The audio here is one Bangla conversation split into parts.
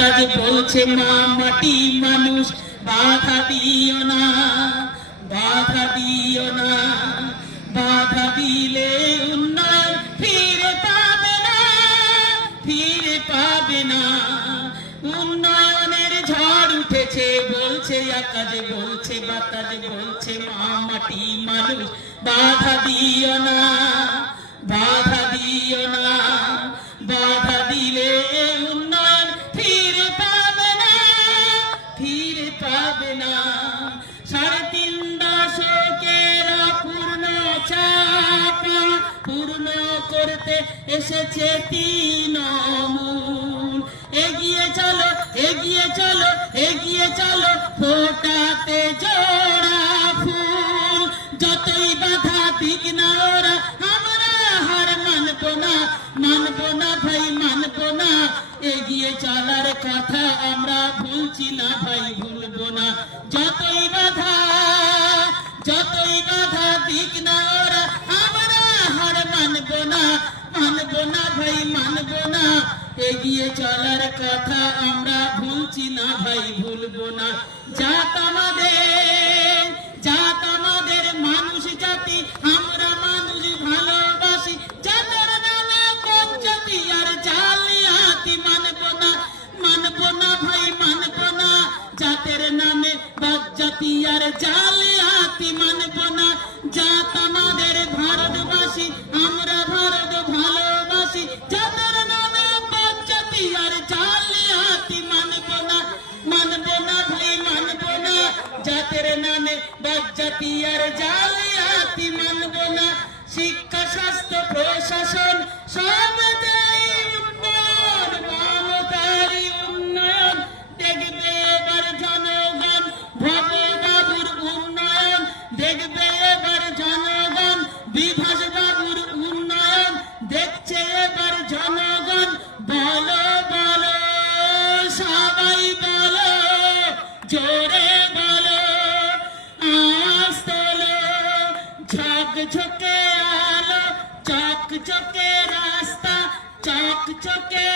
নেতাজ বলছে মা মাটি মানুষ বাধা দিও না, বাধা দিও না, বাধা দিলে উন্নয়ন ফিরে পাবে না, ফিরে পাবে না। উন্নয়নের ঝড় উঠেছে বলছে আকাশ, বলছে বাতাস, বলছে মা মাটি মানুষ বাধা দিও না, বাধা দিও না, বাধা দিলে উন্নয়ন ফিরে পাবে না, ফিরে পাবে না। ৩.৫ দশকের পূর্ণ চাপা পূর্ণ করতে এসেছে তৃণমূল। এগিয়ে চলো, এগিয়ে চলো, এগিয়ে চলো, ফোটাতে জোড়া ফুল। যতই বাধা দিক না ওরা, আমরা হার মানবো না, মানবো না ভাই, মানবো না। এগিয়ে চলার কথা আমরা ভুলছি না ভাই, ভুলবো না। যতই বাধা, যতই বাধা দিক না ওরা, আমরা হার মানবো না, মানবো না ভাই, মানবো না। এগিয়ে চলার কথা আমরা ভুলছি না ভাই, ভুলবো না। জাত আমাদের, জাত আমাদের, মানুষ জাতি আমরা, মানুষ ভালোবাসি। জাতের নামে পঞ্চায়েতি আর জালিয়াতি মানবো না, মানবো না ভাই, মানবো না। জাতের নামে বজ্জাতি আর জালিয়াতি মানবো না। জাত আমাদের ভারতবাসী, আমরা ভারত ভালোবাসি। জাতের নামে বজ্জাতি আর জালিয়াতি মানবো না, মানবো না ভাই, মানবো না। জাতের নামে বজ্জাতি আর জালিয়াতি মানবো না। শিক্ষা, স্বাস্থ্য, প্রশাসন সব উন্নয়ন, মমতারি উন্নয়ন। দেখবে এবার জনগণ ভববাবুর উন্নয়ন, দেখবে এবার জনগণ বিভাস বাবুর উন্নয়ন, দেখছে এবার জনগণ। বলো বলো সবাই বলো, জোরে বলো, আওয়াজ তোলো। ঝকঝকে আলো, চকচকে রাস্তা, চকচকে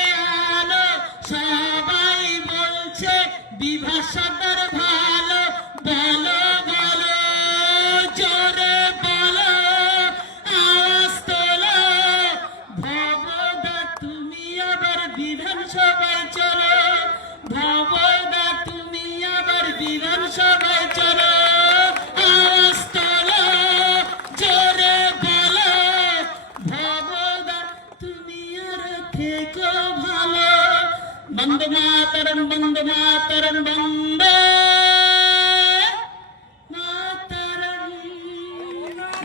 আলো। সবাই বলছে বিভাস সদর ভালো। বলো বলো, জোরে বলো, আওয়াজ তোলো। ভবদা তুমি আবার বিধানসভায় চলো, ভবদা তুমি আবার বিধানসভায় চলো। আওয়াজ তোলো, জোরে বলো, ভবদা তুমি আর থেকো ভালো। বন্দে মাতরম, বন্দে মাতরম, বন্দে মাতরম।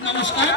নমস্কার।